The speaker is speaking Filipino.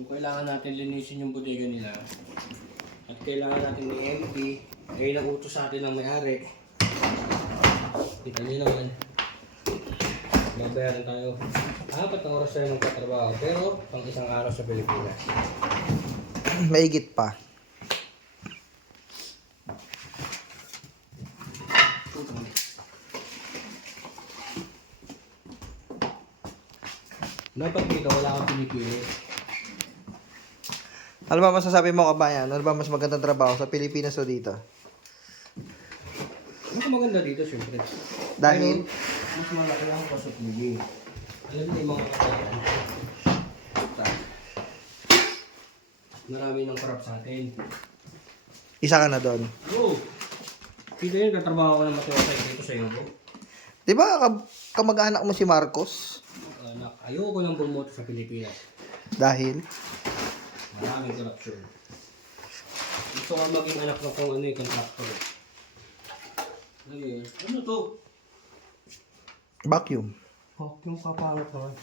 Kung kailangan natin linisin yung bodega nila at kailangan natin ng MP, ay nagutos sa atin ng may-ari. Kita nyo naman. Babayaran tayo. 4 na oras tayo magtatrabaho pero pang isang araw sa Pilipinas. Maigit pa. Dapat dito wala kang pinipili. Ano ba masasabi mo, kabayan? Ano ba mas magandang trabaho sa Pilipinas o dito? Mas maganda dito siyempre. Dahil? Pero, mas malaki ang cost of living. Alam niyo yung mga kabayan. Marami ng corrupt sa atin. Isa ka na doon. Oo. Kita yun, katrabaho ko ng matiwasay dito sa iyo. Di ba kamag-anak mo si Marcos? Anak, ayoko nang bumoto sa Pilipinas. Dahil? Maraming corruption. Gusto ko maging anak ng kung ano yung contractor. Ano yun? Ano to? Vacuum. Yung kapangat naman.